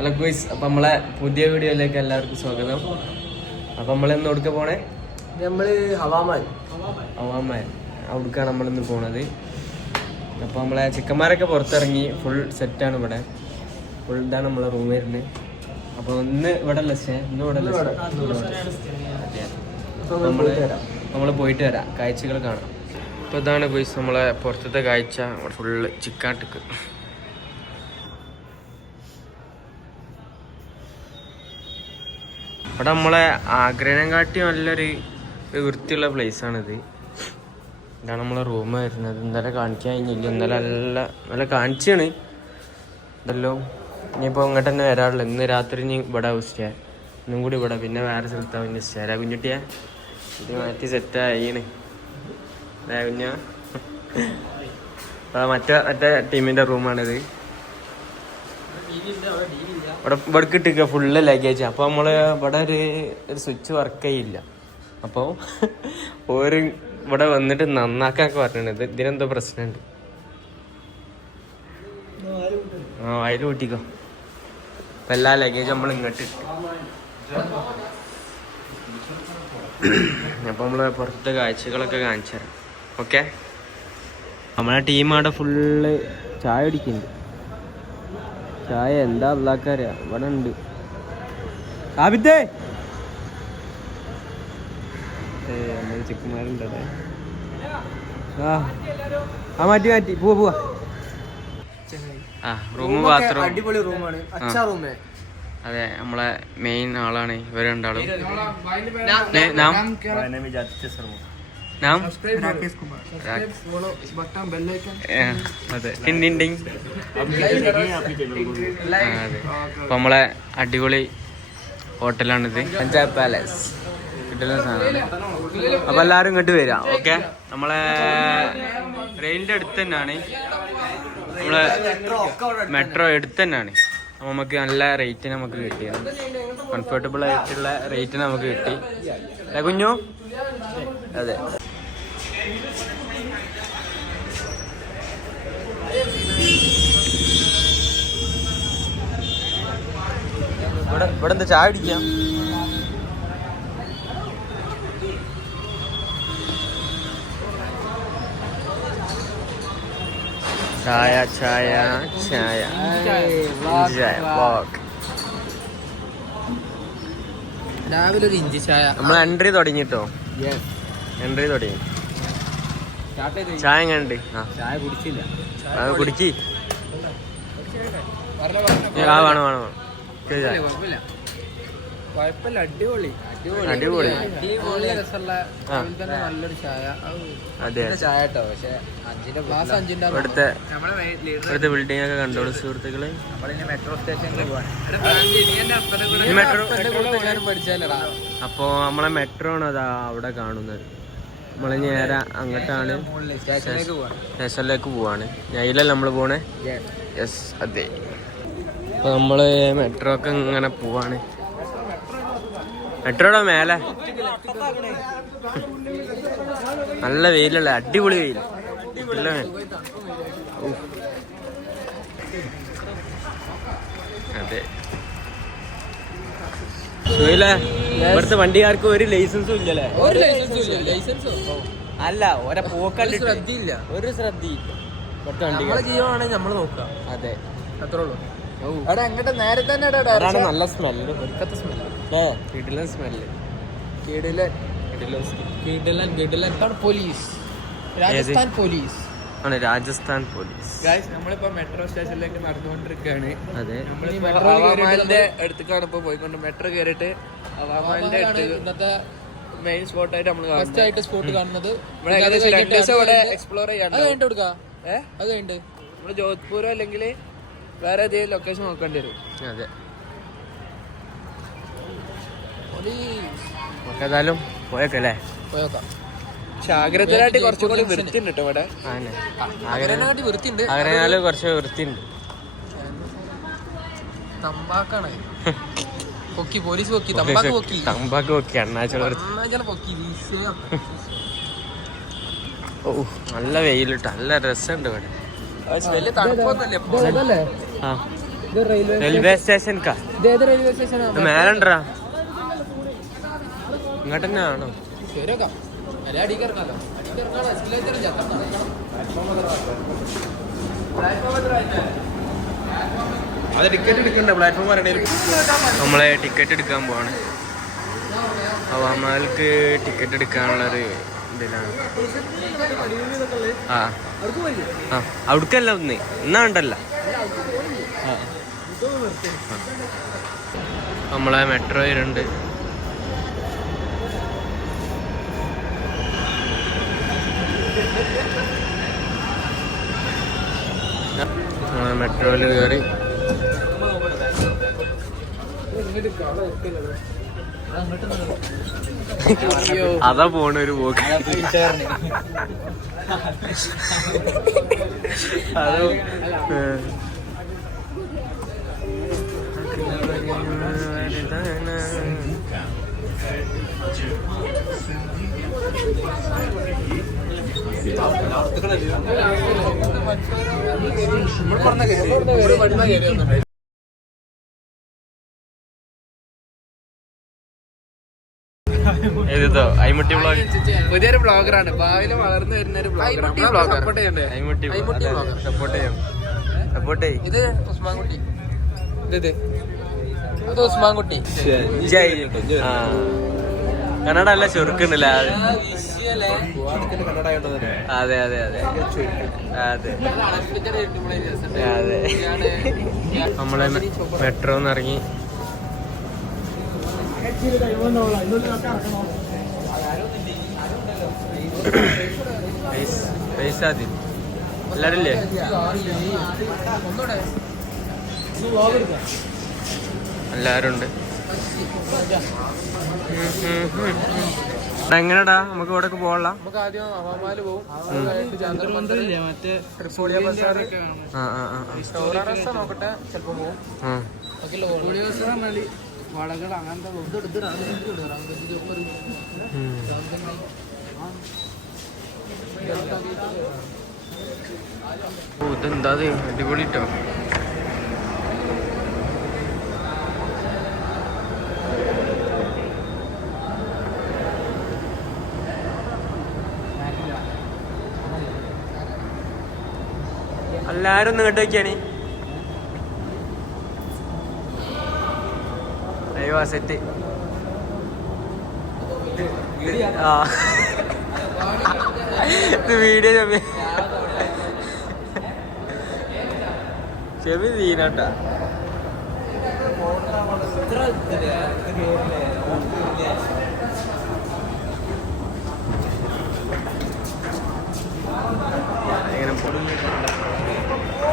Hello ഗോയ്സ്, അപ്പം നമ്മളെ പുതിയ വീഡിയോയിലേക്ക് എല്ലാവർക്കും സ്വാഗതം. അപ്പം നമ്മളിന്ന് എവിടേക്ക് പോണേ? നമ്മള് ഹവാമാൻ അവിടേക്കാണ് നമ്മളിന്ന് പോണത്. അപ്പോൾ നമ്മളെ ചിക്കന്മാരൊക്കെ പുറത്തിറങ്ങി ഫുൾ സെറ്റാണ് ഇവിടെ. ഫുൾ ഇതാണ് നമ്മളെ റൂം വരുന്നത്. അപ്പോൾ ഇന്ന് ഇവിടെ അല്ല സ്റ്റേ, ഇന്ന് ഇവിടെ നമ്മൾ പോയിട്ട് വരാം, കാഴ്ചകൾ കാണാം. അപ്പോൾ ഇതാണ് ഗോയ്സ് നമ്മളെ പുറത്തത്തെ കാഴ്ച. ഫുള്ള് ചിക്കാട്ടിക്ക്. ഇവിടെ നമ്മളെ ആഗ്രഹം കാട്ടി നല്ലൊരു വൃത്തിയുള്ള പ്ലേസാണിത്. ഇതാണ് നമ്മളെ റൂം വരുന്നത്. ഇന്നലെ കാണിക്കാൻ കഴിഞ്ഞില്ല, ഇന്നലെ നല്ല കാണിച്ചാണ് ഇതല്ലോ. ഇനിയിപ്പോൾ ഇങ്ങോട്ട് തന്നെ വരാറുള്ളൂ. ഇന്ന് രാത്രി ഇനി ഇവിടെ സ്റ്റേ, ഇന്നും കൂടി ഇവിടെ, പിന്നെ വേറെ സ്ഥലത്താണ് പിന്നെ സ്റ്റേ. കുഞ്ഞുട്ടിയെ ഇത് മാറ്റി സെറ്റായിണ് കുഞ്ഞ. മറ്റേ ടീമിൻ്റെ റൂമാണിത്. ഇവിടെ ഇട്ടിരിക്കുക ഫുള്ള് ലഗേജ്. അപ്പോൾ നമ്മൾ ഇവിടെ ഒരു സ്വിച്ച് വർക്ക് ചെയ്യില്ല. അപ്പോൾ ഒരു ഇവിടെ വന്നിട്ട് നന്നാക്കാനൊക്കെ പറഞ്ഞിട്ടുണ്ട്. ഇതിനെന്തോ പ്രശ്നമുണ്ട്. അതിൽ കൂട്ടിക്കോ. അപ്പം എല്ലാ ലഗേജും നമ്മൾ ഇങ്ങോട്ട് ഇട്ടു. അപ്പോൾ നമ്മൾ പുറത്തെ കാഴ്ചകളൊക്കെ കാണിച്ചു തരാം. ഓക്കെ, നമ്മളെ ടീം അവിടെ ഫുള്ള് ചായ കുടിക്കുന്നുണ്ട്. ചായ എന്താ അള്ളാക്കറിയാ, ഇവിടെ ഉണ്ട്. ആബിദേ ചിക്കന്മാരുണ്ട് അവിടെ. മാറ്റി പോവാ. റൂം ബാത്റൂം അടിപൊളി റൂമാണ്. അതെ, നമ്മളെ മെയിൻ ആളാണ് ഇവർ രണ്ടാളും. അതെ, അപ്പൊ നമ്മളെ അടിപൊളി ഹോട്ടലാണിത്, പഞ്ചാബ് പാലസ്. കിട്ടുന്ന സാധനമാണ്. അപ്പൊ എല്ലാരും ഇങ്ങോട്ട് വരാം. ഓക്കെ, നമ്മളെ റെയിലിന്റെ അടുത്ത് തന്നെയാണ്, നമ്മളെ മെട്രോ അടുത്ത് തന്നെയാണ്. അപ്പൊ നമുക്ക് നല്ല റേറ്റിന് നമുക്ക് കിട്ടിയത്, കംഫർട്ടബിൾ ആയിട്ടുള്ള റേറ്റിന് നമുക്ക് കിട്ടി. കുഞ്ഞു അതെ. ഇവിടെ എന്താ ചായ കുടിക്കാം? ചായ ചായ ചായ രാവിലെ ഒരു ഇഞ്ചി ചായ. നമ്മൾ എൻട്രി തുടങ്ങിട്ടോ, എൻട്രി തുടങ്ങി. ചായ എങ്ങനെയുണ്ട്? ചായ കുടിച്ചില്ല, കുടിക്ക്. വേണം കുഴപ്പമില്ല, അടിപൊളി രസമുള്ള നല്ലൊരു ചായ. അതെ, ചായ കേട്ടോ. പക്ഷെ ഇവിടുത്തെ ബിൽഡിംഗ് ഒക്കെ കണ്ടോളൂ സുഹൃത്തുക്കള്. മെട്രോ സ്റ്റേഷനിൽ പഠിച്ചാലടാ. അപ്പോ നമ്മളെ മെട്രോ ആണ് അതാ അവിടെ കാണുന്നത്. നമ്മള് നേരെ അങ്ങോട്ടാണ് സ്റ്റേഷനിലേക്ക് പോവാണ്. ഇതിലല്ല നമ്മള് പോണേ. യെസ്, അതെ. അപ്പൊ നമ്മള് മെട്രോ ഒക്കെ ഇങ്ങനെ പോവാണ്. മെട്രോയുടെ മേലെ നല്ല വെയിലല്ല, അടിപൊളി വെയിൽ. അതെ, ഇവിടുത്തെ വണ്ടിക്കാർക്ക് ഒരു ലൈസൻസും ഇല്ലല്ലേ? അല്ല, ഒരെ പോക്കല്ല, ശ്രദ്ധയില്ല, ഒരു ശ്രദ്ധയില്ല. ഇവിടുത്തെ വണ്ടി ജീവനാണെങ്കിൽ നമ്മൾ നോക്കാം. അതെ, അത്രേ ഉള്ളൂ. അവിടെ അങ്ങോട്ട് നേരെ തന്നെ നല്ല സ്മെല്ല്, ഒരുക്കത്തെ സ്മെല്ല്, കിടിലൻ സ്മെല്ല്. പോലീസ്, രാജസ്ഥാൻ പോലീസ് ആണ്, രാജസ്ഥാൻ പോലീസ്. നമ്മളിപ്പോ മെട്രോ സ്റ്റേഷനിലേക്ക് നടന്നുകൊണ്ടിരിക്കുകയാണ്. അതെ, ഹവാമാലിന്റെ അടുത്തേക്കാണ് ഇപ്പൊ പോയിക്കൊണ്ട്. മെട്രോ കയറിയിട്ട് ഹവാമാലിന്റെ അടുത്ത് ഇന്നത്തെ മെയിൻ സ്പോട്ടായിട്ട് നമ്മൾ സ്പോട്ട് കാണുന്നത്. ഇവിടെ എക്സ്പ്ലോർ ചെയ്യാൻ അത് കഴിഞ്ഞിട്ട് നമ്മള് ജോധ്പൂരോ അല്ലെങ്കിൽ വേറെ ഏതെങ്കിലും ലൊക്കേഷൻ നോക്കേണ്ടി വരും. അതെ, ഏതായാലും പോയേക്കല്ലേ, പോയേക്കാം. പക്ഷെ ആഗ്രഹത്തിനായിട്ട് കുറച്ചും കൂടി വൃത്തിയുണ്ട് കേട്ടോ ഇവിടെ. ആഗ്രഹനാട്ടി വൃത്തിയുണ്ട്, ആഗ്രഹനാല് കുറച്ച് വൃത്തിയുണ്ട്. തമ്പാക്കാണ് പൊക്കി, പോലീസ് പൊക്കി, തമ്പാക്ക് പൊക്കി അണ്ണാച്ചോള പൊക്കി. ഓ, നല്ല വെയിലിട്ട് നല്ല രസമുണ്ട് ഇവിടെ. വലിയ തണുപ്പൊന്നുമല്ലേ? റെയിൽവേ സ്റ്റേഷൻ റെയിൽവേ സ്റ്റേഷൻ മേലണ്ടാ ഇങ്ങോട്ട് തന്നെ ആണോ? നമ്മളെ ടിക്കറ്റ് എടുക്കാൻ പോവാണ്. ഹവാമാൽക്ക് ടിക്കറ്റ് എടുക്കാനുള്ളൊരു ഇതിലാണ്. അവിടക്കല്ല എന്നാ ഉണ്ടല്ല. നമ്മളെ മെട്രോ വരുന്നുണ്ട്. മെട്രോയിൽ കയറി അതാ പോണ ഒരു പോക്ക്. അത് ഏതോ അയ്മുട്ടി വ്ളോഗ് പുതിയൊരു ബ്ലോഗറാണ്. ഭാവിയിൽ വളർന്നു വരുന്ന ഒരു ബ്ലോഗർ. സപ്പോർട്ട് ചെയ്യാം. ഇത് ഉസ്മാൻകുട്ടി. ഇത് ഉസ്മാൻകുട്ടി. കന്നഡ അല്ല ചുരുക്കുണ്ടല്ലേ? അതെ അതെ അതെ അതെ അതെ. നമ്മളെ മെട്രോന്ന് ഇറങ്ങി. പൈസ എല്ലാരും ഇല്ലേ? എല്ലാരും ഉണ്ട്. എങ്ങനെടാ നമുക്ക് ഇവിടെ പോകാനുള്ള? നമുക്ക് ആദ്യം ഹവാമാല് പോകും. നോക്കട്ടെ, ചിലപ്പോ പോകും. വളകൾ അങ്ങനത്തെ ഇതെന്താ അടിപൊളിട്ടോ. എല്ലാരും ഒന്ന് കേട്ട് വയ്ക്കാണ്. അയ്യോ സെറ്റ്. ഇത് വീഡിയോ ചെവി തീനട്ടാ.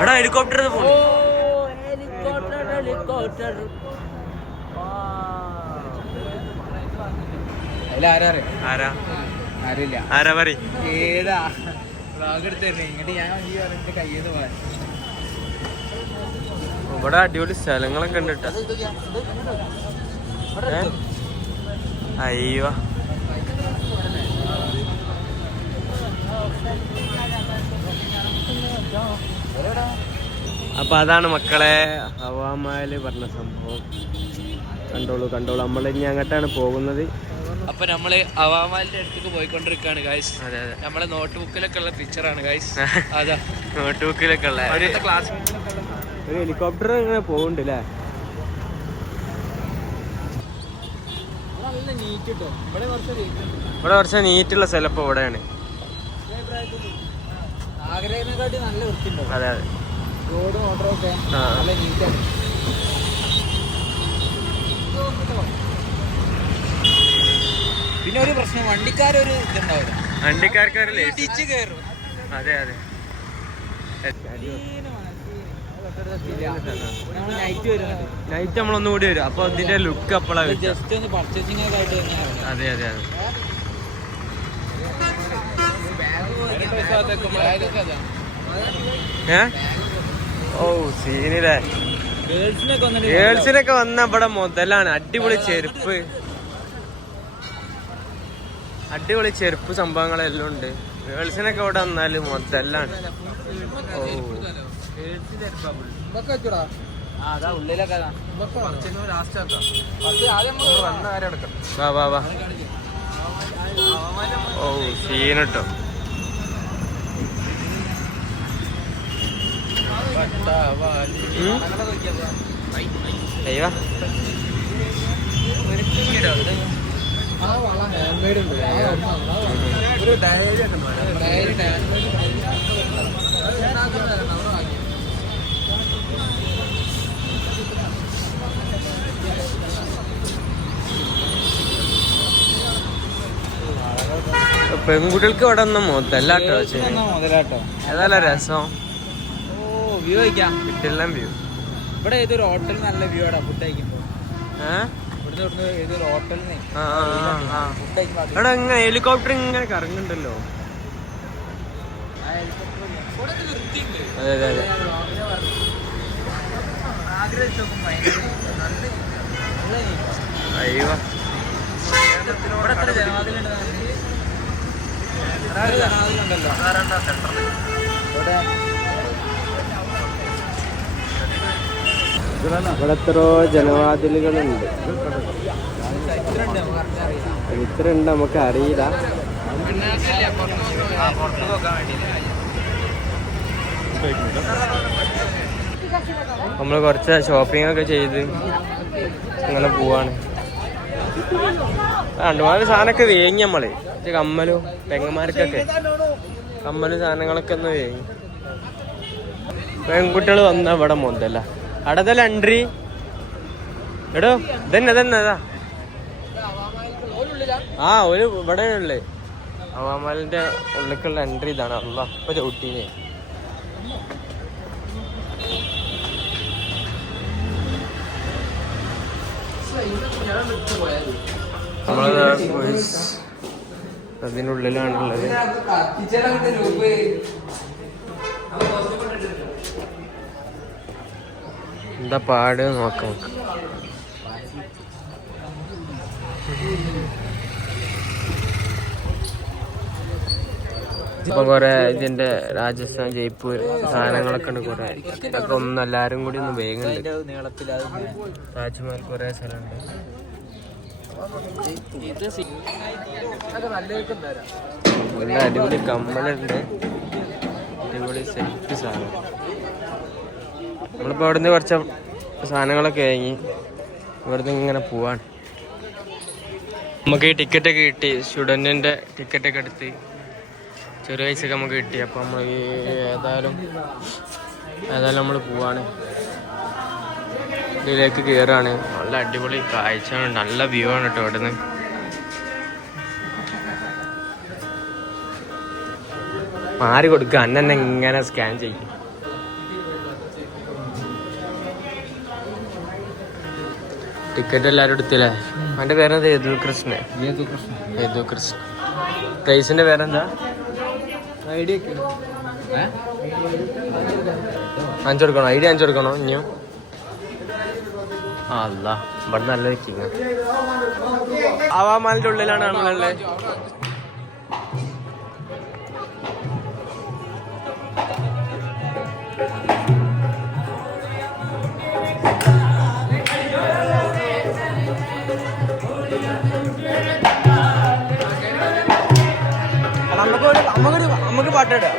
എടാ ഹെലികോപ്റ്റർ ആരാ പറ ഏതാ വ്ളോഗ് എടുത്തരുന്നേ. ഇങ്ങോട്ട് ഞാൻ എന്റെ കയ്യിൽ പോകാൻ. ഇവിടെ അടിപൊളി സ്ഥലങ്ങളൊക്കെ ഉണ്ട് കേട്ടോ. അയ്യോ അപ്പൊ അതാണ് മക്കളെ ഹവാമാല് പറഞ്ഞ സംഭവം. കണ്ടോളൂ. നമ്മളിനി അങ്ങോട്ടാണ് പോകുന്നത്. അപ്പൊ നമ്മള് ഹവാമാലിന്റെ അടുത്തേക്ക് പോയിക്കൊണ്ടിരിക്കുകയാണ് ഗൈസ്. അതെ അതെ. നമ്മളെ നോട്ട് ബുക്കിലൊക്കെ ഉള്ള പിക്ചറാണ് ഗൈസ്. അതാ നോട്ട് ബുക്കിലൊക്കെ ഉള്ള ക്ലാസ്. ഒരു ഹെലികോപ്റ്റർ ഇങ്ങനെ പോകുന്നുണ്ട് അല്ലേ? ഇവിടെ കുറച്ച് നീറ്റുള്ള സ്ഥലം ഇപ്പൊ ഇവിടെയാണ്. അതെ അതെ. റോഡ് ഓട്ടോക്കെ നല്ല നീറ്റാണ്. പിന്നെ ഒരു പ്രശ്നം, വണ്ടിക്കാരൊരു ഇതുണ്ടാവില്ല. വണ്ടിക്കാർക്ക് ഇടിച്ച് കയറും. അതെ അതെ. നൈറ്റ് നമ്മളൊന്നും കൂടി വരും. അപ്പൊ അതിന്റെ ലുക്ക് അപ്പോഴാ ജസ്റ്റ് ഒന്ന് പർച്ചേസിംഗ് ആയിട്ട്. അതെ അതെ അതെ. ഓ സീനില്ലേ. ഗേൾസിനൊക്കെ വന്ന ഇവിടെ മുതലാണ്. അടിപൊളി ചെരുപ്പ് സംഭവങ്ങളെല്ലാം ഉണ്ട്. ഗേൾസിനൊക്കെ ഇവിടെ വന്നാല് മുതലാണ്. ഓ വാ വാ വാ. ഓ സീനിട്ടോ. അയ്യോ പെൺകുട്ടികൾക്ക് ഇവിടെ ഒന്നും മുതലാട്ടോ. ഏതായാലും രസം. വ്യൂ കഴിക്കാം. കിട്ടില്ല വ്യൂ. ഇവിടെ ഏതൊരു ഹോട്ടൽ നല്ല വ്യൂ ആടാ ഫുഡ് കഴിക്കുമ്പോ. ഏതൊരു ഹോട്ടലിന് ഇവിടെ ഇങ്ങനെ ഹെലികോപ്റ്റർ ഇങ്ങനെ കറങ്ങുന്നുണ്ടല്ലോ. അതെ അതെ അതെ. അയ്യോ ഇവിടെ എത്രയോ ജനവാതിലുകളുണ്ട്. ഇത്ര ഉണ്ട് നമുക്ക് അറിയില്ല. നമ്മൾ കുറച്ച് ഷോപ്പിംഗ് ഒക്കെ ചെയ്ത് അങ്ങനെ പോവാണ്. 2-3 സാധനമൊക്കെ വേങ്ങി നമ്മള്. കമ്മലും പെങ്ങന്മാർക്കൊക്കെ കമ്മലും സാധനങ്ങളൊക്കെ ഒന്ന് വേങ്ങി. പെൺകുട്ടികൾ വന്ന ഇവിടെ മുതല അടതല്ല അൻട്രി. എടോ ഇതന്നെ അതാ. ആ ഒരു ഇവിടെ ഉള്ളേ ഹവാമാലിന്റെ ഉള്ളിലേക്കുള്ള എൻട്രി ഇതാണ്. അല്ല ഇപ്പൊ ചവിട്ടീനെ. അതിനുള്ളിലാണുള്ളത്. എന്താ പാട് നോക്കാം. ഇപ്പൊ കൊറേ ഇതിന്റെ രാജസ്ഥാൻ ജയ്പൂർ സാധനങ്ങളൊക്കെ ഉണ്ട്. കൊറേ ഇതൊക്കെ ഒന്ന് എല്ലാരും കൂടി ഒന്ന് വേഗുണ്ട്. താജ്മഹൽ കൊറേ സ്ഥലമുണ്ട്. നല്ല അടിപൊളി കമ്മലുണ്ട്. അടിപൊളി സെറ്റ് സാധനം. നമ്മളിപ്പോ അവിടുന്ന് കുറച്ച് സാധനങ്ങളൊക്കെ കഴിഞ്ഞ് ഇവിടുന്ന് ഇങ്ങനെ പോവാണ്. നമുക്ക് ഈ ടിക്കറ്റൊക്കെ കിട്ടി. സ്റ്റുഡൻറ്റിൻ്റെ ടിക്കറ്റൊക്കെ എടുത്ത് ചെറിയ പൈസയൊക്കെ നമുക്ക് കിട്ടി. അപ്പോൾ നമ്മൾ ഏതായാലും നമ്മൾ പോവാണ്. ഇതിലേക്ക് കയറാണ്. നല്ല അടിപൊളി കാഴ്ചയാണ്. നല്ല വ്യൂ ആണ് കേട്ടോ ഇവിടുന്ന്. മാറി കൊടുക്കുക. അന്നെ ഇങ്ങനെ സ്കാൻ ചെയ്യും. ടിക്കറ്റ് എല്ലാവരും എടുത്തില്ലേ? അവൻ്റെ പേരെന്താ? യദുകൃഷ്ണൻ. പ്രൈസിന്റെ പേരെന്താ? അഞ്ച് കൊടുക്കണോ? ഐഡിയ 5 കൊടുക്കണോ? ഇനിയും അല്ല ഇവിടെ നല്ല വെക്കിങ്. ഹവാമാലിന്റെ ഉള്ളിലാണ് നമ്മളുള്ളത്. നമുക്ക് പാട്ടിടാം.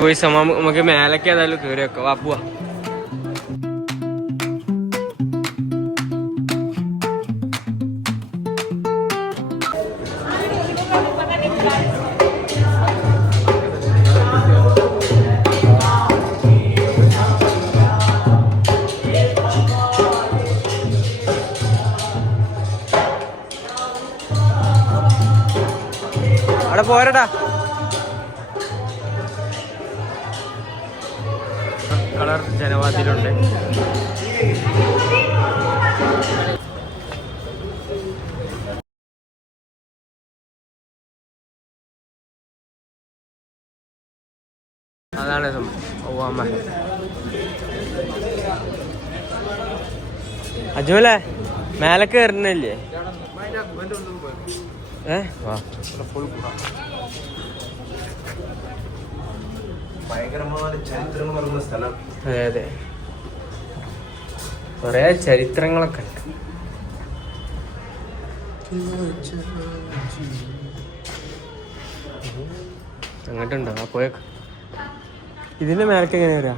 പോയി നമുക്ക് മേലൊക്കെ ഏതായാലും കയറി വെക്കാം. വാ പോവാ. അവിടെ പോരടാ. കളർ ജനവാതിലുണ്ട്. അതാണ് അജ്മലേ മേലെ കയറുന്നില്ലേ? വാ. ഭയങ്കരമായ ചരിത്രങ്ങൾ പറയുന്ന സ്ഥലം. അതെ അതെ, കൊറേ ചരിത്രങ്ങളൊക്കെ ഉണ്ട്. അങ്ങോട്ടുണ്ടോ ആ പോയൊക്കെ? ഇതിന്റെ മേലക്ക് എങ്ങനെ വരാ?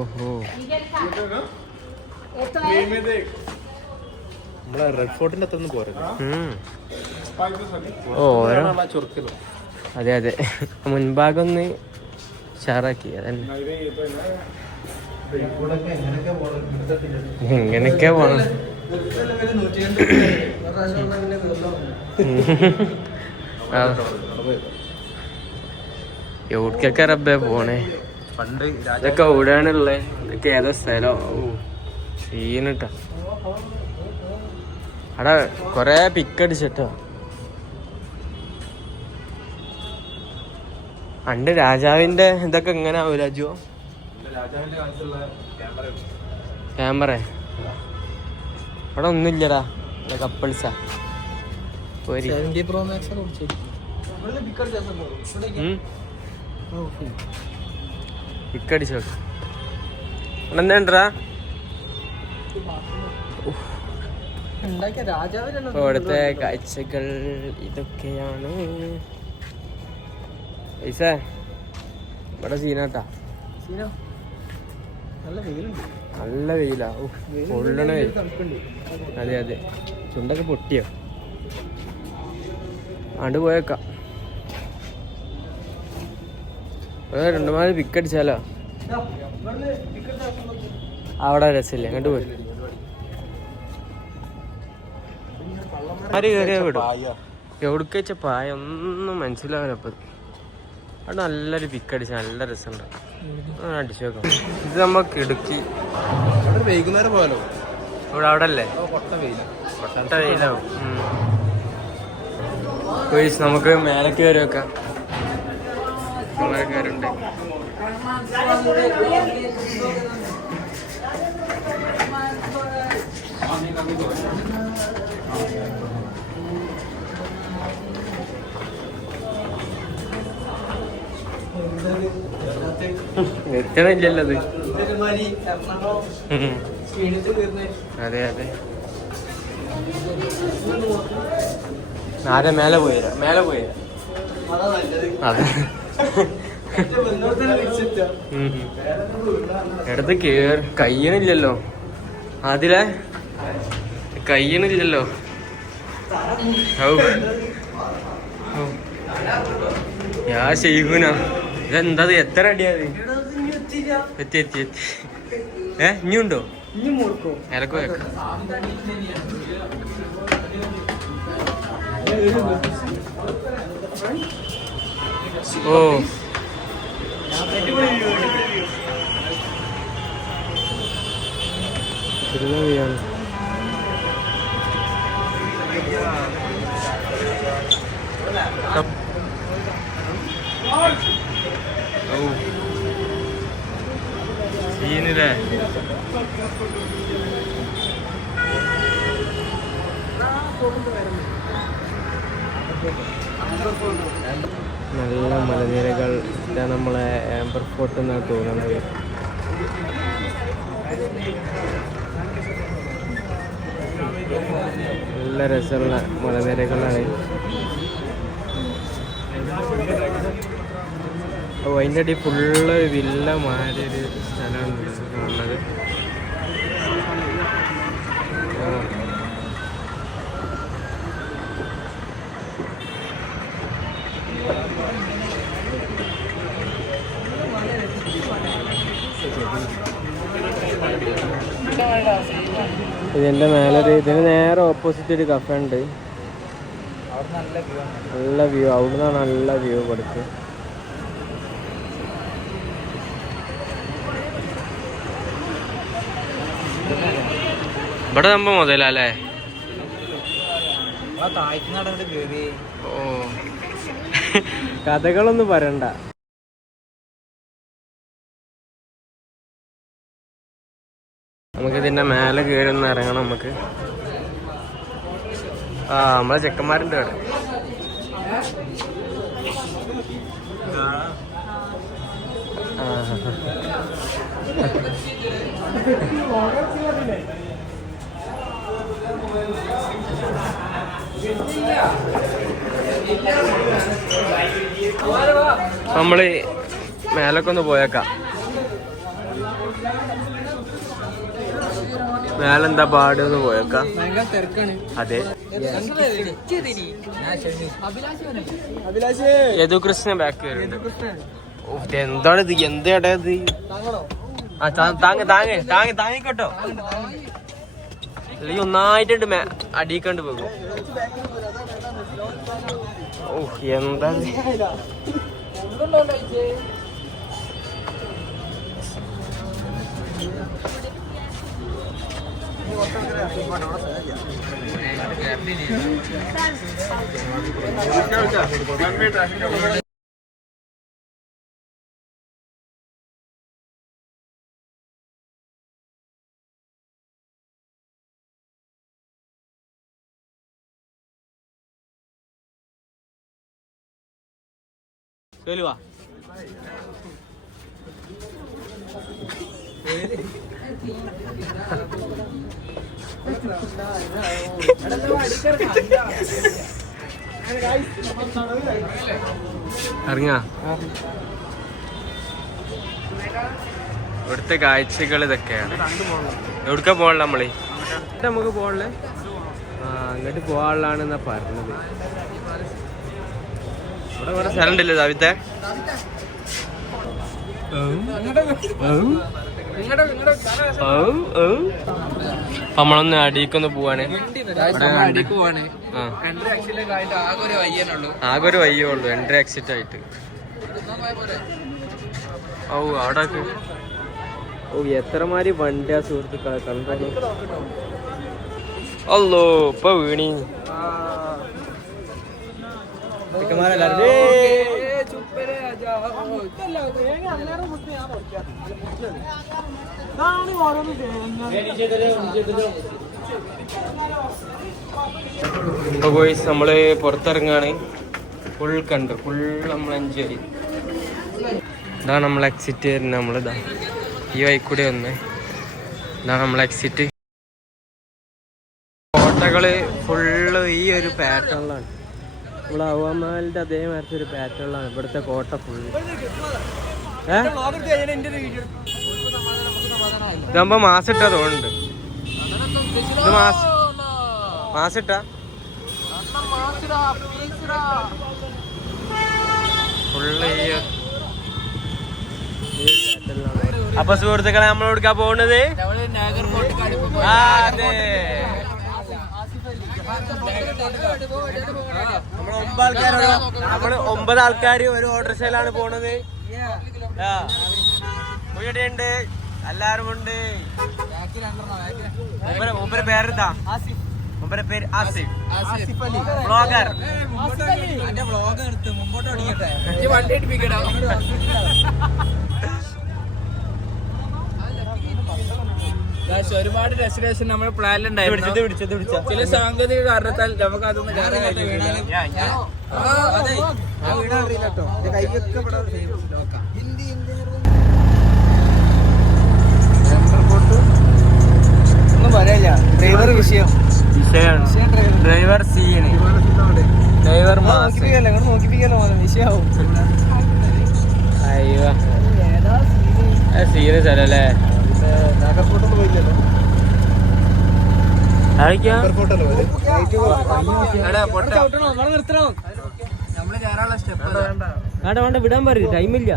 ഓഹോ, നമ്മളെ റെഡ് ഫോർട്ടിന്റെ അത്ര പോരുന്നു. ഓരോ അതെ അതെ, മുൻഭാഗം ഒന്ന് ഉഷാറാക്കി. അതന്നെ, എങ്ങനെയൊക്കെ പോണം. എവിടേക്കൊക്കെ റബ്ബേ പോണേ? പണ്ട് ഇതൊക്കെ എവിടെയാണുള്ളത്? ഇതൊക്കെ ഏതോ സ്ഥലം? സീനിട്ടാ അവിടെ കൊറേ പിക്കടിച്ചിട്ടോ. പണ്ട് രാജാവിന്റെ ഇതൊക്കെ എങ്ങനെ ആവും രാജുവോ? രാജാവിന്റെ കാലത്തുള്ള ക്യാമറ അവിടെ ഒന്നുമില്ലടാ, കപ്പിൾസാ. പിക്കടിച്ചോ എന്താ? ഇവിടുത്തെ കാഴ്ചകൾ ഇതൊക്കെയാണ്. പൈസ ഇവിടെ സീനാട്ടാ, നല്ല വെയിലാ. പൊള്ളണ വെയിൽ. അതെ അതെ, ചുണ്ടൊക്കെ പൊട്ടിയോ? ആണ്ട് പോയേക്കാം. രണ്ടു മാതിരി പിക്കടിച്ചാലോ? അവിടെ രസമില്ലേ? അങ്ങോട്ട് പോയി ആര് കയറിയാ വിടും? എവിടേക്ക് വെച്ച പായ ഒന്നും മനസ്സിലാവില്ല. അപ്പം അവിടെ നല്ലൊരു പിക്കടിച്ച നല്ല രസമുണ്ട്. അടിച്ചു നോക്കാം. ഇത് നമുക്ക് ഇടുക്കി വൈകുന്നേരം പോയാലോ? ഇവിടെ അവിടെ അല്ലേ? കൊട്ട വെയിലാവും. നമുക്ക് മേലെ കയറി വെക്കാം. മേലെ കയറുണ്ട്. നിർത്തണില്ലല്ലോ അത്. അതെ അതെ, ആരെ മേലെ പോയിരാ? മേലെ പോയിരാ? അതെ, എടുത്ത് കേറി. കയ്യണില്ലല്ലോ അതിലെ, കയ്യണില്ലല്ലോ. ഞാൻ ചെയ്യൂന. ഇതെന്താ? എത്ര അടിയാത്? എത്തി എത്തി എത്തി. ഇനിയുണ്ടോ? ഇലക്കോ ഓ തിരുവനന്തപുരം. സീനില്ലേ? നല്ല മലനിരകൾ. ഇതാണ് നമ്മളെ ആംബർ ഫോർട്ട് എന്നാണ് തോന്നുന്നത്. നല്ല രസമുള്ള മലനിരകളാണ്. അതിൻ്റെ അടി ഫുള്ള് വില്ല മാതിരി ഒരു സ്ഥലമാണ് ഉള്ളത്. ഇതിൻ്റെ മേലൊരു, ഇതിന് നേരെ ഓപ്പോസിറ്റ് ഒരു കഫേ ഉണ്ട്. നല്ല വ്യൂ, അവിടുന്നാണ് നല്ല വ്യൂ കൊടുത്ത്. ഇവിടെ നമ്മ മുതലല്ലേ? ഓ, കഥകളൊന്നും പറയണ്ട. നമുക്ക് ഇതിന്റെ മേലെ കയറി ഒന്ന് ഇറങ്ങണം നമുക്ക്. ആ നമ്മളെ ചെക്കന്മാരുണ്ട് അവിടെ. നമ്മള് മേലൊക്കെ ഒന്ന് പോയേക്കാം. മേലെന്താ പാട് ഒന്ന് പോയേക്കാം. അതെ യദുകൃഷ്ണ ബാക്ക് വരുന്നുണ്ട്. എന്താണ് ഇത്? എന്താ ഇത്? ആ താങ്ങിക്കോട്ടോ. അല്ലെങ്കിൽ ഒന്നായിട്ടുണ്ട് അടിക്കണ്ട് പോകും. ഓ എന്താ കേളുവാ. ഇറങ്ങാ. ഇവിടുത്തെ കാഴ്ചകൾ ഇതൊക്കെയാണ്. എവിടുക്ക പോകണ നമ്മള്? നമുക്ക് പോകണേ. ആ അങ്ങോട്ട് പോകാനുള്ളതാണെന്നാ പറഞ്ഞത്. ഇവിടെ വേറെ സ്ഥലം ഉണ്ടല്ലേ സാവിത്തെ? നമ്മളൊന്ന് അടിക്കൊന്ന് പോവാണ്. ആകെ ഒരു വയ്യേ ഉള്ളു എൻട്രി എക്സിറ്റ് ആയിട്ട്. ഓ അവിടെ ഓ എത്രമാതിരി വണ്ടിയാ സുഹൃത്തുക്കളെ കണ്ടോ. അല്ലോ ഇപ്പൊ വീണി. ഇപ്പൊ ബോയ്സ് നമ്മള് പുറത്തിറങ്ങാണ്. ഫുൾ കണ്ട് ഫുൾ നമ്മൾ എൻജോയ് ചെയ്തു. ഇതാണ് നമ്മളെ എക്സിറ്റ് വരുന്നത്. നമ്മളിതാ ഈ വഴിക്കൂടെ വന്ന് ഇതാണ് നമ്മളെ എക്സിറ്റ്. കോട്ടകള് ഫുള്ള് ഈ ഒരു പാറ്റേണിലാണ്. നമ്മളെ ഹവാമാലിന്റെ അതേമാതിരി ഒരു പാറ്റേണിലാണ് ഇവിടുത്തെ കോട്ട ഫുള്ള്. ഇതാകുമ്പോ മാസിട്ടാ തോന്നുന്നുണ്ട്. ഇത് മാസിട്ടാ ഫുള്ള് ഈ. അപ്പൊ സുഹൃത്തുക്കളെ നമ്മൾ എവിടുക്കാ പോകുന്നത്? നമ്മള് 9 ആൾക്കാര് ഒരു ഓട്ടോറിക്ഷയിലാണ് പോണത്. ഉണ്ട്, എല്ലാരും ഉണ്ട്. മൂപ്പരെ പേരെന്താ? മൂപ്പരെ പേര് ആസിഫ്. ബ്ലോഗർ. ഒരുപാട് ഡെസ്റ്റിനേഷൻ നമ്മൾ പ്ലാനിലുണ്ടായിരുന്നു. ചില സാങ്കേതിക കാരണത്താൽ നമുക്ക് അതൊന്നും കയറാൻ കഴിഞ്ഞില്ല. ഒന്നും പറയല്ല. ഡ്രൈവർ വിഷയമാണ്. Driver scene. ഡ്രൈവർ നോക്കിപ്പിക്കല്ലോ വിഷയാവും. അയ്യോ സീന് സ്ഥലല്ലേ? വേണ്ട വിടാൻ പറയും. ടൈമില്ല.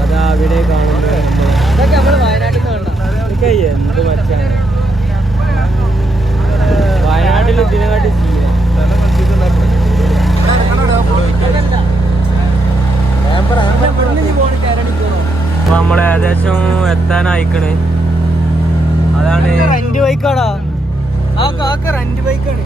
അതാ അവിടെ കാണുന്നത്. എന്ത് മച്ചാണ് വയനാട്ടിൽ ഇതിനെക്കാട്ടി സീന. അപ്പൊ നമ്മള് ഏകദേശം എത്താനായിക്കണ്. അതാണ് റെന്റ് ബൈക്കാടാ. ആ കാക്ക റെന്റ് ബൈക്കാണ്.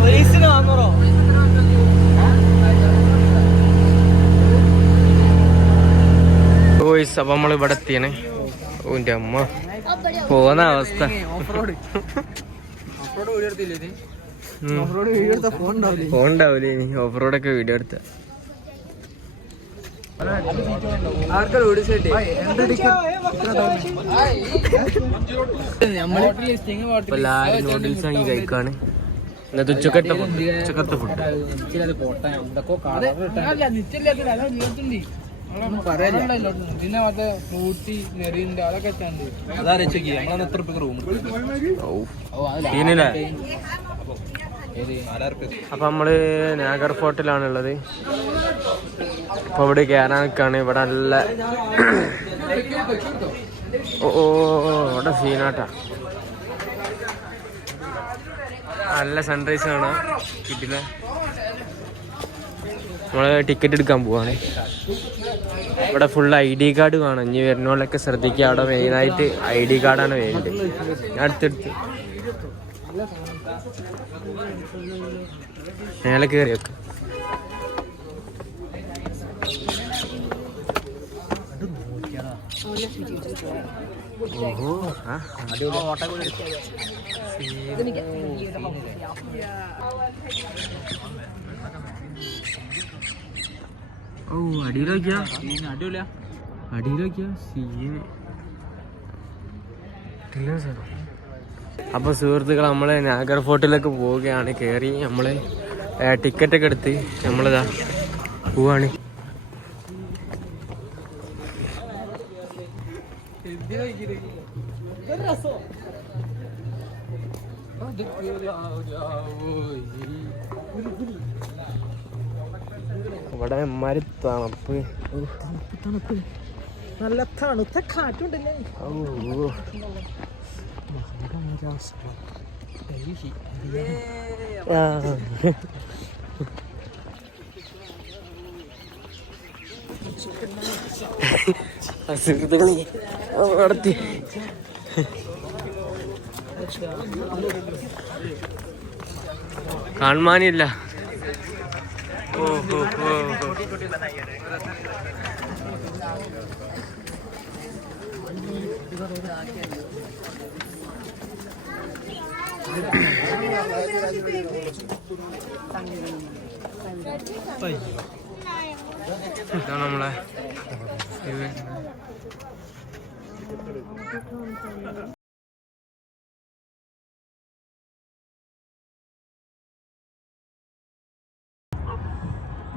പോലീസിന് അപ്പൊ നമ്മൾ ഇവിടെ എത്തിയാണ്. ഓന്റെ അമ്മ പോന്ന അവസ്ഥ. ഫോൺ ഉണ്ടാവില്ലേ ഇനി ഓഫ് റോഡൊക്കെ വീഡിയോ എടുത്ത. നൂഡിൽസ് വാങ്ങി കഴിക്കാണ്. ഇന്നത്തെ ഉച്ചക്കത്തെ ഫുഡ്. അപ്പൊ നമ്മള് നാഗർ ഫോർട്ടിലാണുള്ളത്. അപ്പൊ ഇവിടെ കയറാൻ നിൽക്കാണ്. ഇവിടെ നല്ല ഇവിടെ സീനാട്ടാ. നല്ല സൺറൈസ് കാണാം. കിട്ടില്ല. നമ്മള് ടിക്കറ്റ് എടുക്കാൻ പോവാണ്. ഇവിടെ ഫുൾ ID കാർഡ് കാണാം. ഇനി വരുന്നോളൊക്കെ ശ്രദ്ധിക്കുക. അവിടെ മെയിനായിട്ട് ID കാർഡാണ് വേണ്ടത്. ഞാൻ അടുത്തെടുത്ത് മേലെ കയറി വെക്കും. അടിയിലൊക്കെയാ സീന്. അപ്പൊ സുഹൃത്തുക്കൾ നമ്മള് നാഗർ ഫോർട്ടിലേക്ക് പോവുകയാണ്. കയറി നമ്മള് ടിക്കറ്റൊക്കെ എടുത്ത് നമ്മളിതാ പോവാണ്. ഇവിടെ എമ്മാരി തണുപ്പ്. നല്ല തണുത്ത കാറ്റുണ്ടല്ലേ. നടത്തി കാണാനില്ല. ഇതാണ് നമ്മളെ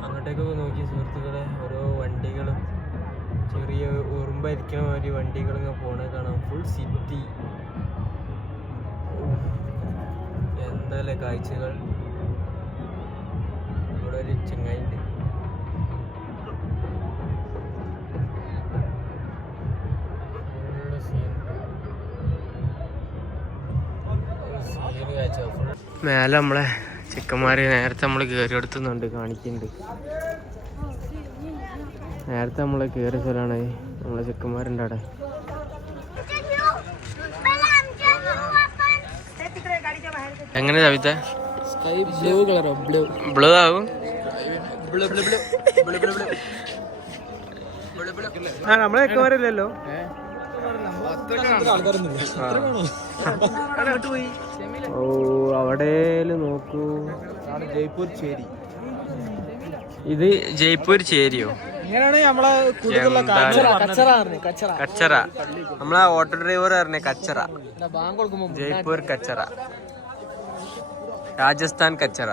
അങ്ങോട്ടേക്കൊക്കെ നോക്കി സുഹൃത്തുക്കളെ. ഓരോ വണ്ടികളും ചെറിയ ഉറുമ്പായിരിക്കണ മാതിരി വണ്ടികളിങ്ങനെ പോണ കാണാം. Full city. എന്തായാലും കാഴ്ചകൾ. ഇവിടെ ഒരു ചെങ്ങായിണ്ട്. മേലെ നമ്മളെ ചിക്കന്മാര് നേരത്തെ നമ്മള് കയറി എടുത്തുന്നുണ്ട്, കാണിക്കുന്നുണ്ട്. നേരത്തെ നമ്മള് കയറിയ സ്ഥലമാണ്. നമ്മളെ ചിക്കന്മാരുണ്ട് അവിടെ. എങ്ങനെ കവിത ബ്ലൂ ആവും. നമ്മളെ ചിക്കന്മാരല്ലോ. ഓ അവിടേല് നോക്കൂ. ജയ്പൂർ ചേരി. ഇത് ജയ്പൂർ ചേരിയോ? കച്ചറ. നമ്മളെ ഓട്ടോ ഡ്രൈവർ പറഞ്ഞ കച്ചറ. ജയ്പൂർ കച്ചറ, രാജസ്ഥാൻ കച്ചറ.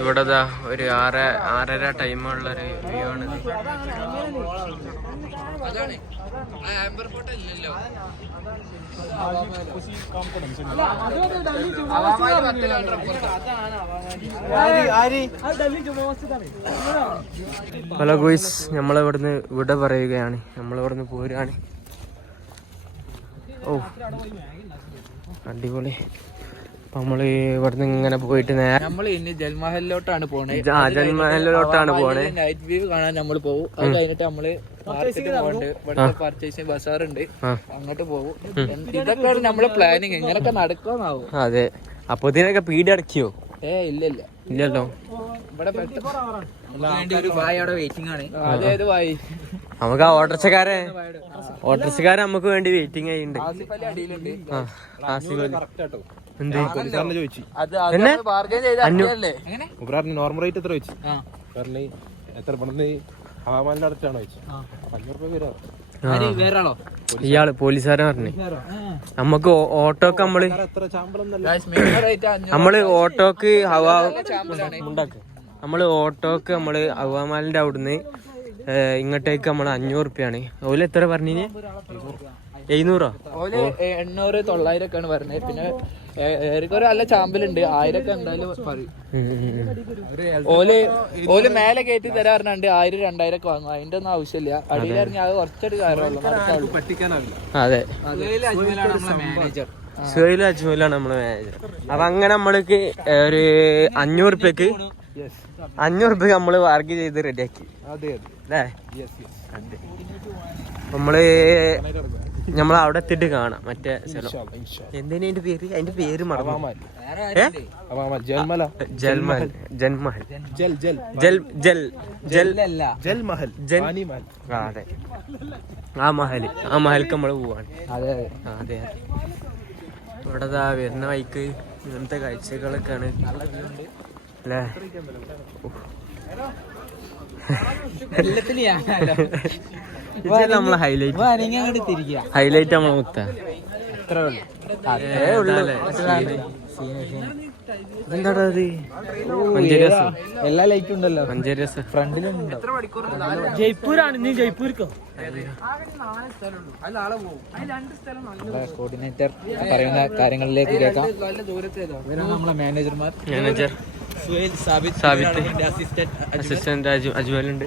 ഇവിടെ ഒരു 6:30 ടൈമുള്ളൊരു വ്യൂ ആണിത്. ഹലോ ഗോയ്സ്, നമ്മളിവിടുന്ന് ഇവിടെ പറയുകയാണ്. നമ്മളിവിടുന്ന് പോരാണ്. ഓ അടിപൊളി. അപ്പൊ നമ്മള് ഇവിടുന്ന് ഇങ്ങനെ പോയിട്ട് നേരെ നമ്മള് ഇനി ജൽമഹലിലോട്ടാണ് പോണേ. ജൽമഹലിലോട്ടാണ് പോണേ. നൈറ്റ് വ്യൂ കാണാൻ നമ്മള് പോകും. അത് കഴിഞ്ഞിട്ട് നമ്മള് മാർക്കറ്റ് പോകണ്ട്. ഇവിടുത്തെ പർച്ചേസിങ് ബസാറുണ്ട്, അങ്ങോട്ട് പോകും. ഇതൊക്കെയാണ് നമ്മളെ പ്ലാനിങ്. ഇങ്ങനൊക്കെ നടക്കുമെന്നാവും. അതെ. അപ്പൊ ഇതിനൊക്കെ പീടി അടക്കിയോ? ഇല്ലല്ലോ. ഇല്ലല്ലോ. ഇവിടെ അതായത് വായി നമുക്ക് ആ ഓട്ടർച്ചക്കാരെ നമുക്ക് വേണ്ടി വെയിറ്റിംഗ് ആയിട്ടുണ്ട്. നോർമൽ റേറ്റ് എത്ര വെച്ചു പറഞ്ഞ് എത്ര പണിന്ന് ഹവാമാലിന്റെ അടുത്താണോ വെച്ചു 500 രൂപ വേറാളോ ഇയാള് പോലീസുകാരൻ പറഞ്ഞു നമ്മക്ക് ഓട്ടോക്ക് നമ്മള് ഓട്ടോക്ക് നമ്മള് ഹവാമാലിന്റെ അവിടുന്ന് ഇങ്ങോട്ടേക്ക് നമ്മള് 500 റുപ്യാണ്. ഓല് എത്ര പറഞ്ഞേ? 700. 800 900 ഒക്കെയാണ് പറഞ്ഞത്. പിന്നെ ഏറിക്കൊരു നല്ല ചാമ്പലുണ്ട് 1000 ഒക്കെ എന്തായാലും പറയും. ഓല് മേലെ കയറ്റി തരാ പറഞ്ഞാണ്ട് 1000 2000 ഒക്കെ വാങ്ങും. അതിന്റെ ഒന്നും ആവശ്യമില്ല. അടിയിൽ ഇറങ്ങി അത് കുറച്ചൊരു കാര്യമുള്ളൂ. അതെ സുഹൈലും അജ്മലാണ് നമ്മളെ മാനേജർ. അപ്പൊ അങ്ങനെ നമ്മൾക്ക് ഒരു 500 റുപ്യക്ക് നമ്മള് വർക്ക് ചെയ്ത് റെഡിയാക്കി അല്ലേ? നമ്മളവിടെ എത്തിയിട്ട് കാണാം മറ്റേ സ്ഥലം. എന്തിനാ അതിന്റെ പേര് മറന്നു. അതെ ആ മഹൽക്ക് നമ്മള് പോവാണ്. അതെ ഇവിടെ വരുന്ന വഴിക്ക് ഇങ്ങനത്തെ കാഴ്ചകളൊക്കെയാണ് അല്ലേ? നമ്മളെ ഹൈലൈറ്റ് നമ്മളെ മുത്ത എന്താടാ അത്? എല്ലാ ലൈറ്റും ഉണ്ടല്ലോ ഫ്രണ്ടിലുണ്ട്. ജയ്പൂരാണ് നീ ജയ്പൂർക്കോ? കോർഡിനേറ്റർ പറയുന്ന കാര്യങ്ങളിലേക്ക് കേൾക്കാം. നമ്മളെ manager assistant അജ്മലുണ്ട്.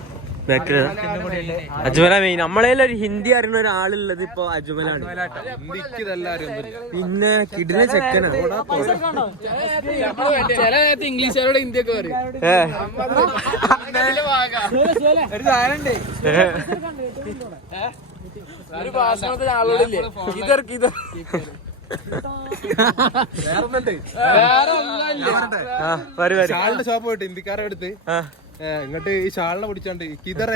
Ajmala main നമ്മളേലൊരു Hindi അറിയുന്ന ഒരാളുള്ളത് ഇപ്പൊ അജ്മലാണ്. പിന്നെ കിടില ചെക്കനാണ്. ഇംഗ്ലീഷുകാരോട് ഹിന്ദിയൊക്കെ പറയും. ഒരു ഭാഷണത്തിന് ആളോടില്ലേ ഷാളിന്റെ ഷോപ്പ് പോയിട്ട് ഹിന്ദിക്കാരെ എടുത്ത് ഇങ്ങോട്ട് ഈ ഷാളിനെ പിടിച്ചോണ്ട് കിതറേ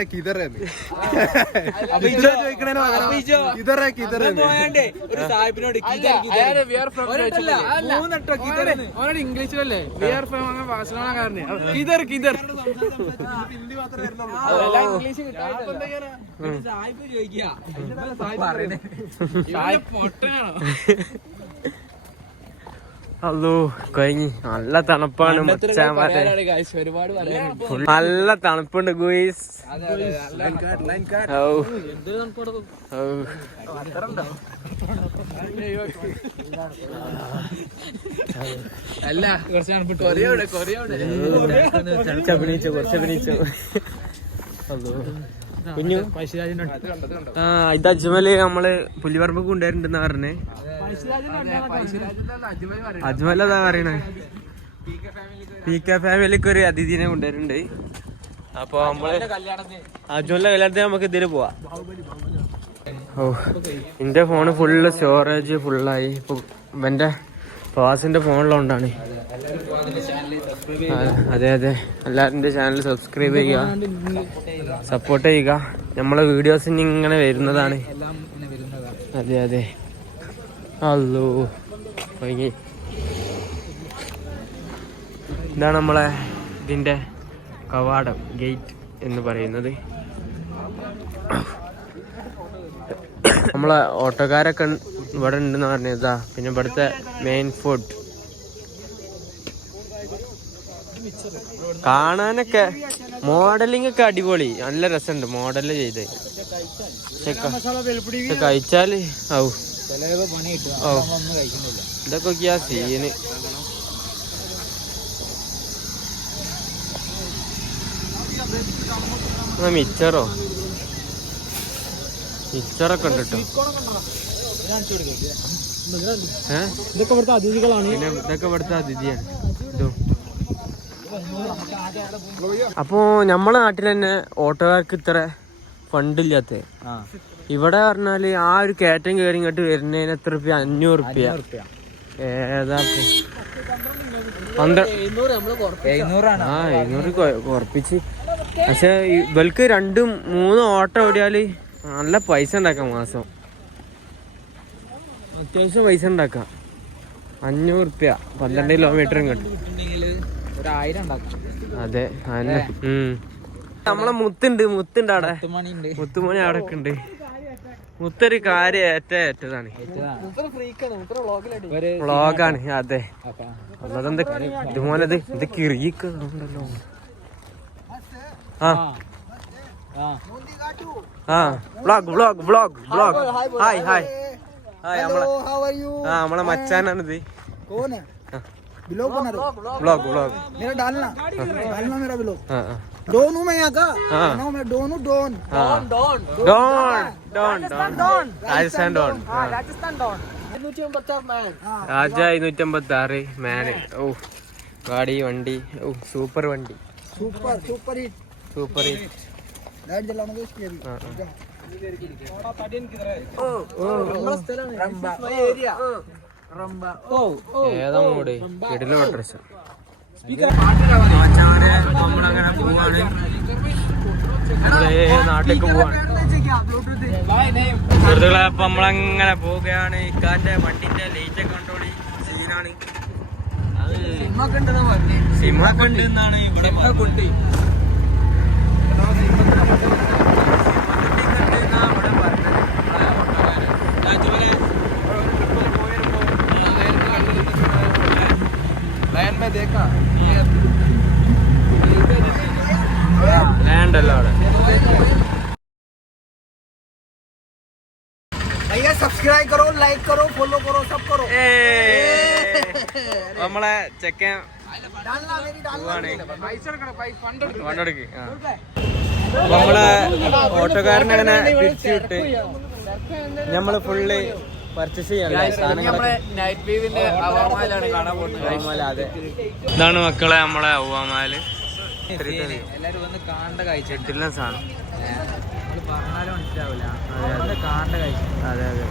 ഇംഗ്ലീഷിലല്ലേ അല്ലോ കഴിഞ്ഞ് നല്ല തണുപ്പാണ്. നല്ല തണുപ്പുണ്ട് ഗുയിസ്. അല്ല കുറച്ചഭിനയിച്ചോ. ഇത് അജ്മല് നമ്മള് പുലിപറമ്പ് കൊണ്ടുവരുന്നുണ്ടെന്ന് പറഞ്ഞേ. അജ്മൽ അതാ പറയണേ. PK ഫാമിലിക്ക് ഒരു അതിഥിനെ കൊണ്ടുവരുന്നുണ്ട്. അപ്പൊ നമ്മള് അജ്മലിന്റെ കല്യാണത്തിന് നമുക്ക് ഇതില് പോവാ. ഓ എന്റെ ഫോണ് ഫുള്ള് സ്റ്റോറേജ് ഫുള്ളായി. ഇപ്പൊ എന്റെ ഫാസിന്റെ ഫോണിലുകൊണ്ടാണ്. അതെ എല്ലാവരുടെ ചാനൽ സബ്സ്ക്രൈബ് ചെയ്യുക, സപ്പോർട്ട് ചെയ്യുക. നമ്മളെ വീഡിയോസ് ഇങ്ങനെ വരുന്നതാണ്. അതെ അല്ലോ ഇതാണ് നമ്മളെ ഇതിന്റെ കവാടം, ഗേറ്റ് എന്ന് പറയുന്നത്. നമ്മളെ ഓട്ടോക്കാരൊക്കെ ഇവിടെ ഉണ്ടെന്ന് പറഞ്ഞതാ. പിന്നെ ഇവിടുത്തെ മെയിൻ ഫുഡ് കാണാനൊക്കെ മോഡലിംഗ് ഒക്കെ അടിപൊളി, നല്ല രസമുണ്ട് മോഡല് ചെയ്ത്. കഴിച്ചാല് ഇതൊക്കെ സീന്. മിച്ചറൊക്കെ ഉണ്ട് കേട്ടോ. ഇതൊക്കെ ഇവിടുത്തെ അതിഥികളാണ്. ഇതൊക്കെ ഇവിടുത്തെ അതിഥിയാണ്. അപ്പോ നമ്മളെ നാട്ടിൽ തന്നെ ഓട്ടോക്കാർക്ക് ഇത്ര ഫണ്ടില്ലാത്ത. ഇവിടെ പറഞ്ഞാല് ആ ഒരു കയറ്റം കയറി ഇങ്ങോട്ട് വരുന്നതിന് എത്ര റുപ്യ? 500 റുപ്യ. ഏതാ കുറപ്പിച്ച്. പക്ഷെ ഇവർക്ക് 2-3 ഓട്ടം ഓടിയാല് നല്ല പൈസ ഉണ്ടാക്കാം മാസം. അത്യാവശ്യം പൈസ ഉണ്ടാക്കാം. 500 ഉറുപ്യ 12 കിലോമീറ്ററും കിട്ടും. അതെ അതന്നെ. നമ്മളെ മുത്തുണ്ട് അവിടെ. മുത്തുമണി അവിടെ ഉണ്ട്. മുത്തൊരു കാര്യം ഏറ്റതാണ്. വ്ളോഗാണ്. അതെ അതെന്ത് ഇതുപോലെ ഇത് കിറിയിക്കുന്നുണ്ടല്ലോ. Hi hi hi. നമ്മളെ മച്ചാനാണിത്. ब्लॉग मेरा डालना मेरा ब्लॉग डोन हूँ मैं यहाँ का मैं डोन हूँ डोन രാജസ്ഥാൻ ഡോൺ. രാജ 256 മാന്. ഓ ഗാഡി വണ്ടി. ഓ സൂപ്പർ വണ്ടി. सुपर हिट लाइट जलाने दो इसकी ഏതാ മോഡ് കിടിലം അഡ്രസ്. നമ്മളങ്ങനെ പോവാണ്. നമ്മളെ നാട്ടിലേക്ക് പോവാണ്. സുഹൃത്തുക്കളെ അപ്പൊ നമ്മളങ്ങനെ പോവുകയാണ്. ഇക്കാന്റെ വണ്ടിന്റെ ലൈറ്റ് കണ്ടോളി. സീനാണ്. അത് സിംഹൊക്കെ ഉണ്ട് എന്നാണ് ഇവിടെ പറഞ്ഞത്. ലാൻഡല്ലോ അവിടെ. भैया सब्सक्राइब करो, लाइक करो, फॉलो करो, सब करो. നമ്മളെ ചെക്കൻ നമ്മളെ ഓട്ടോക്കാരനെ അങ്ങനെ പിരിച്ചുവിട്ട് നമ്മള് ഫുള്ള് പർച്ചേസ് ചെയ്യാൻ. അതെ ഇതാണ് മക്കളെ നമ്മളെ ഔവാമാല്. എല്ലാരും വന്ന് കാണേണ്ട കാഴ്ച. ഇട്ടില്ല സാധനം. പറഞ്ഞാലും മനസ്സിലാവില്ല. കാണേണ്ട കാഴ്ച. അതെ അതെ.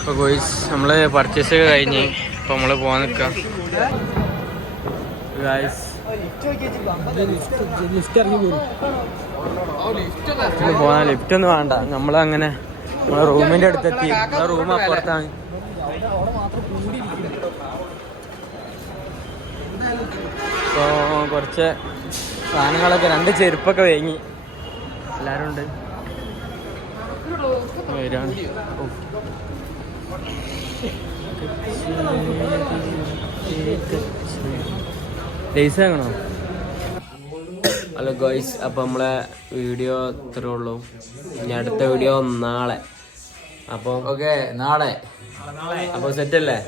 അപ്പോൾ ഗോയ്സ് നമ്മൾ പർച്ചേസ് ഒക്കെ കഴിഞ്ഞ് ഇപ്പോൾ നമ്മൾ പോകാൻ നിൽക്കാം. ഗായ്സ് പോകാൻ ലിഫ്റ്റ് ഒന്നും വേണ്ട. നമ്മളങ്ങനെ നമ്മളെ റൂമിൻ്റെ അടുത്തെത്തി. നമ്മളെ റൂം അപ്പുറത്താണ്. ഇപ്പോൾ കുറച്ച് സാധനങ്ങളൊക്കെ 2 ചെരുപ്പൊക്കെ വാങ്ങി. എല്ലാവരും ഉണ്ട് വരാണ്. ലേസ് ആകണോ? ഹലോ ഗോയ്സ്, അപ്പം നമ്മളെ വീഡിയോ ഇത്രേ ഉള്ളൂ. ഇനി അടുത്ത വീഡിയോ നാളെ. അപ്പം ഓക്കെ നാളെ. അപ്പോൾ സെറ്റ് അല്ലേ?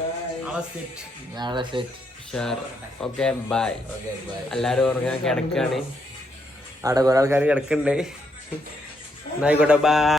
നാളെ സെറ്റ് ഷുവർ. Okay bye. എല്ലാവരും ഉറങ്ങാൻ കിടക്കാണ്. അവിടെ കുറേ ആൾക്കാർ കിടക്കുന്നുണ്ട്. എന്നായിക്കോട്ടെ ബൈ.